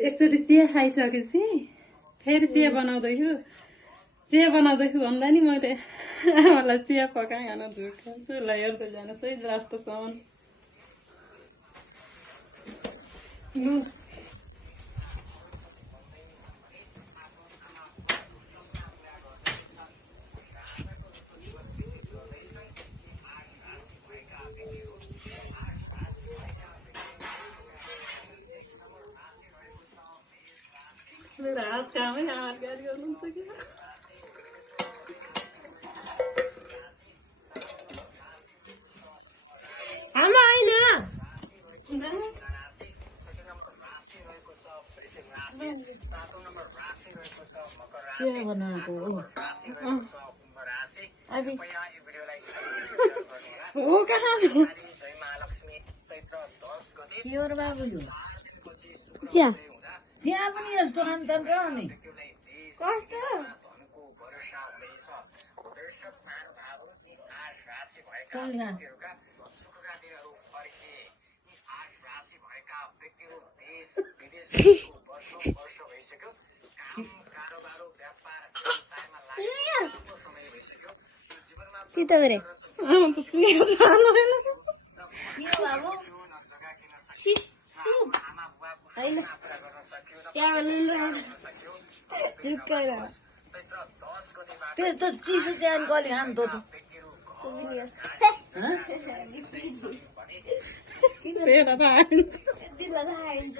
एकचोटि चिया खाइसकेपछि फेरि चिया बनाउँदैछु भन्दा नि मैले आमालाई चिया पकाइ खान झुक्छु ल हेर्दै जानुहोस् है लास्टसम्म लु मेरो हात कामै आमाले गाडी गर्नुहुन्छ कि आमा होइन के बनाएको हो कहाँ के हो र बाबु यो चिया त्यहाँ पनि यस्तो खान्छन् र अनि कस्तो के त गरे आमा त चिया खानु होइन के हो बाबु त्यस्तो चिसो त्यहाँ गली खानु त तेरा त आइन्छ